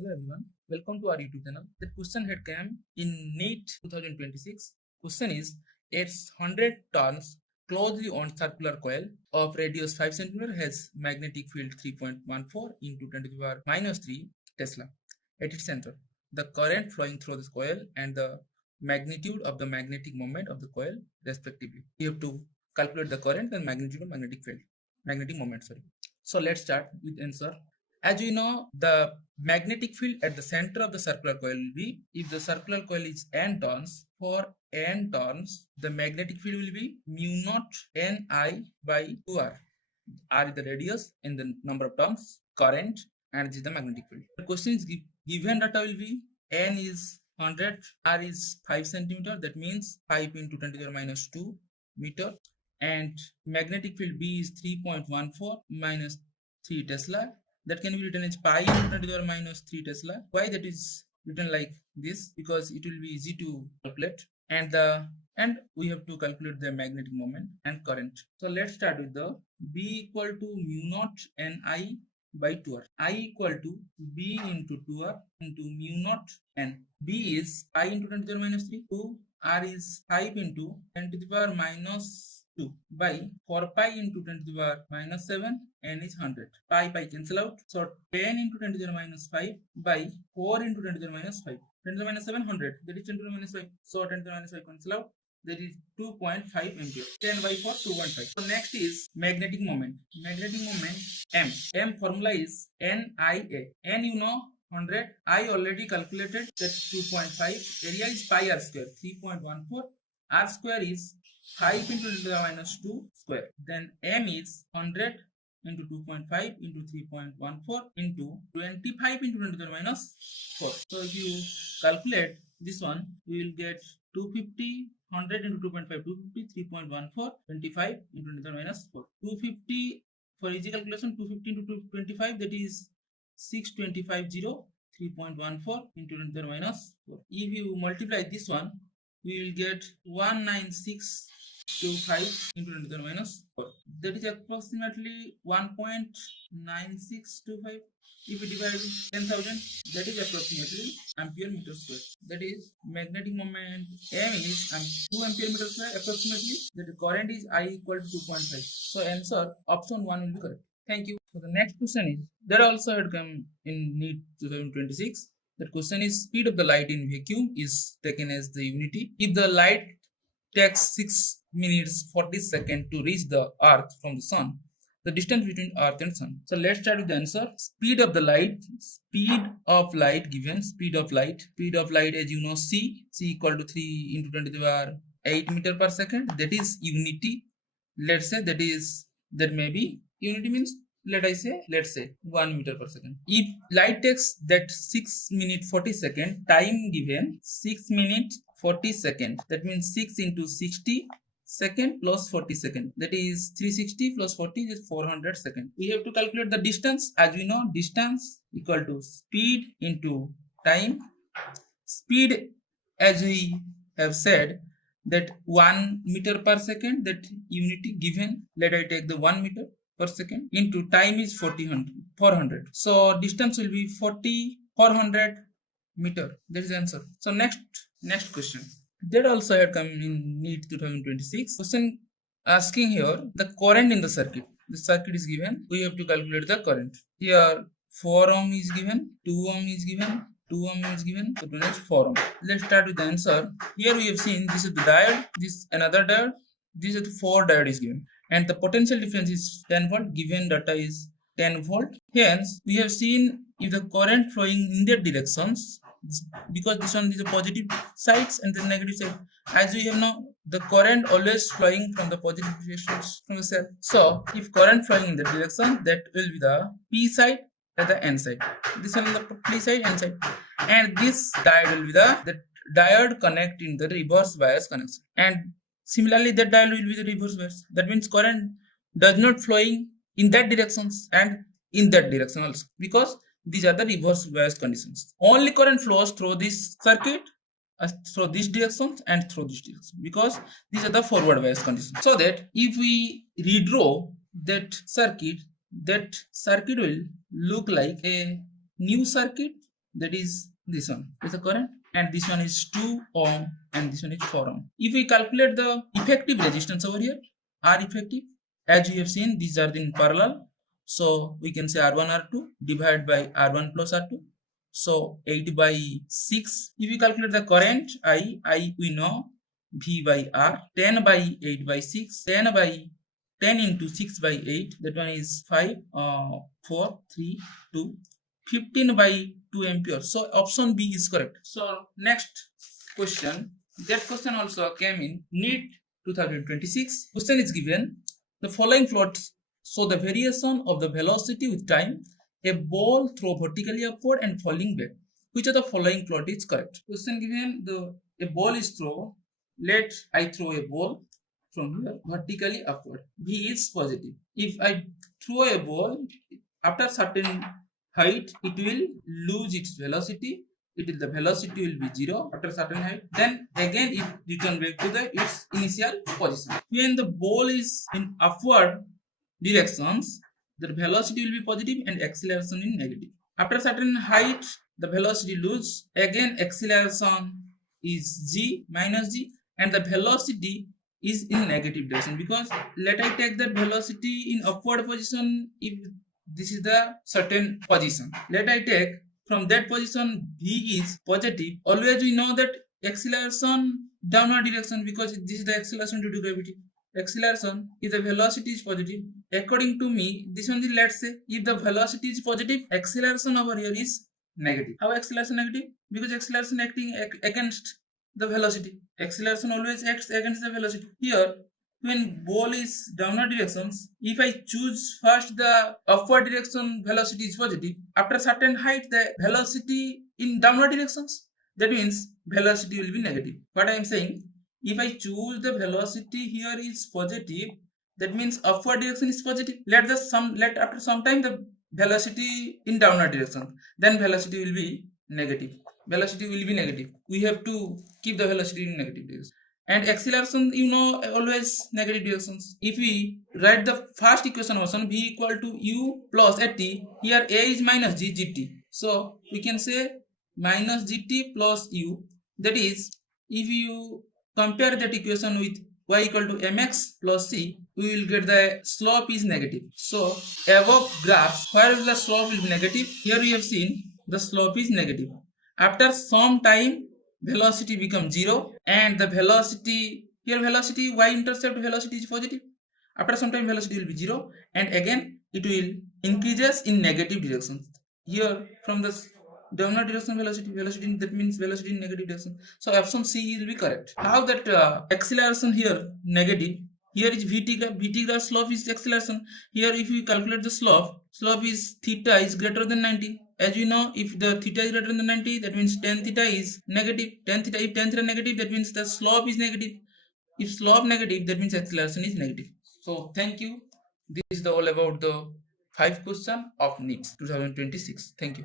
Hello everyone, welcome to our YouTube channel. The question had come in Neet 2026. Question is, its 100 turns closely on circular coil of radius 5 cm has magnetic field 3.14 into 10 to the power minus 3 Tesla at its center. The current flowing through this coil and the magnitude of the magnetic moment of the coil respectively. We have to calculate the current and magnitude of magnetic field, magnetic moment, sorry. So let's start with answer. As we know, the magnetic field at the center of the circular coil will be, if the circular coil is n turns, for n turns, the magnetic field will be mu naught Ni by 2r. R is the radius and the number of turns, current, and this is the magnetic field. The question is given data will be n is 100, r is 5 centimeter, that means 5 into 10 to the minus 2 meter, and magnetic field B is 3.14 minus 3 Tesla. That can be written as pi into 10 to the minus 3 Tesla. Why that is written like this? Because it will be easy to calculate, and we have to calculate the magnetic moment and current. So let's start with the B equal to mu naught Ni by 2r. I equal to B into 2r into mu naught n. B is pi into 10 to the minus 3. 2 r is 5 into 10 to the power minus 2 by 4 pi into 10 to the power minus 7, n is 100. Pi cancel out. So 10 into 10 to the minus 5 by 4 into 10 to the minus 5. 10 to the minus 7, 100. That is 10 to the minus 5. So 10 to the minus 5 cancel out. That is 2.5 ampere. 10 by 4, 2.5. So next is magnetic moment. Magnetic moment M. M formula is NIA. N you know 100. I already calculated that 2.5. Area is pi r square. 3.14. R square is 5 into 10 to the minus 2 square. Then M is 100 into 2.5 into 3.14 into 25 into 10 to the minus 4. So if you calculate this one, we will get 250, 100 into 2.5, 250, 3.14, 25 into 10 to the minus 4. 250 for easy calculation, 250 into 225, that is 6250, 3.14 into 10 to the minus 4. If you multiply this one, we will get 19625 into 10 to the minus 4. That is approximately 1.9625. If we divide 10,000, that is approximately ampere meter square. That is magnetic moment M is 2 ampere meter square approximately. The current is I equal to 2.5. So answer option 1 will be correct. Thank you. So the next question is, that also had come in Neet 2026. The question is, speed of the light in vacuum is taken as the unity. If the light takes 6 minutes 40 seconds to reach the earth from the sun, the distance between earth and sun. So let's start with the answer. Speed of the light, given speed of light as you know, c equal to 3 into 10 to the power 8 meter per second. That is unity. Let's say that may be unity means, let's say 1 meter per second. If light takes that 6 minute 40 second, time given 6 minute 40 second, that means 6 into 60 second plus 40 second, that is 360 plus 40 is 400 second. We have to calculate the distance. As we know, distance equal to speed into time. Speed, as we have said, that 1 meter per second, that unity given, let I take the 1 meter per second, into time is 400. So distance will be 400 meter. That is the answer. So next question. That also had come in Neet 2026. Question asking here the current in the circuit. The circuit is given. We have to calculate the current. Here 4 ohm is given, 2 ohm is given, 2 ohm is given, so next 4 ohm. Let's start with the answer. Here we have seen this is the diode, this another diode, this is the 4 diode is given, and the potential difference is 10 volt. Given data is 10 volt. Hence we have seen if the current flowing in their directions, because this one is the positive sides and the negative side. As we have now, the current always flowing from the positive directions from the cell. So if current flowing in the direction, that will be the P side and the N side. This one is the P side, N side, and this diode will be the diode connect in the reverse bias connection. And similarly, that diode will be the reverse bias. That means current does not flowing in that directions and in that direction also, because these are the reverse bias conditions. Only current flows through this circuit, through this direction and through this direction, because these are the forward bias conditions. So that if we redraw that circuit will look like a new circuit that is this one is the current, and this one is 2 ohm and this one is 4 ohm. If we calculate the effective resistance over here, R effective, as you have seen, these are in parallel, so we can say R1 R2 divided by R1 plus R2, so 8 by 6. If we calculate the current I we know V by R, 10 by 8 by 6, 10 by 10 into 6 by 8, that one is 5, 4, 3, 2, 15 by 2 ampere. So option B is correct. So next question, that question also came in Neet 2026. Question is given, the following plots show the variation of the velocity with time. A ball throw vertically upward and falling back. Which of the following plot is correct? Question given, a ball is thrown. Let I throw a ball from here vertically upward. V is positive. If I throw a ball after certain height, it will lose its velocity. The velocity will be 0 after certain height. Then again it return back to its initial position. When the ball is in upward directions, the velocity will be positive and acceleration is negative. After certain height, the velocity lose. Again acceleration is g minus g, and the velocity is in negative direction, because let I take that velocity in upward position. If this is the certain position, let I take from that position v is positive. Always we know that acceleration downward direction, because this is the acceleration due to gravity. Acceleration, if the velocity is positive, according to me, this one is, let's say, if the velocity is positive, acceleration over here is negative. How acceleration negative? Because acceleration acting against the velocity. Acceleration always acts against the velocity. Here, when ball is downward directions, if I choose first the upward direction, velocity is positive. After certain height, the velocity in downward directions, that means velocity will be negative. What I am saying, if I choose the velocity here is positive, that means upward direction is positive. Let after some time the velocity in downward direction, then velocity will be negative. Velocity will be negative. We have to keep the velocity in negative direction. And acceleration, you know, always negative directions. If we write the first equation version, v equal to u plus at, here a is minus g gt. So we can say minus gt plus u. That is, if you compare that equation with y equal to mx plus c, we will get the slope is negative. So above graphs, where the slope will be negative, here we have seen the slope is negative. After some time, velocity becomes 0, and the velocity, here velocity, y-intercept velocity is positive. After some time, velocity will be 0, and again it will increases in negative direction. Here from the downward direction velocity, that means velocity in negative direction. So option C will be correct. How that acceleration here negative, here is vt graph slope is acceleration. Here if we calculate the slope is theta is greater than 90. As you know, if the theta is greater than 90, that means tan theta is negative. If tan theta negative, that means the slope is negative. If slope negative, that means acceleration is negative. So thank you. This is all about the 5 question of Neet 2026. Thank you.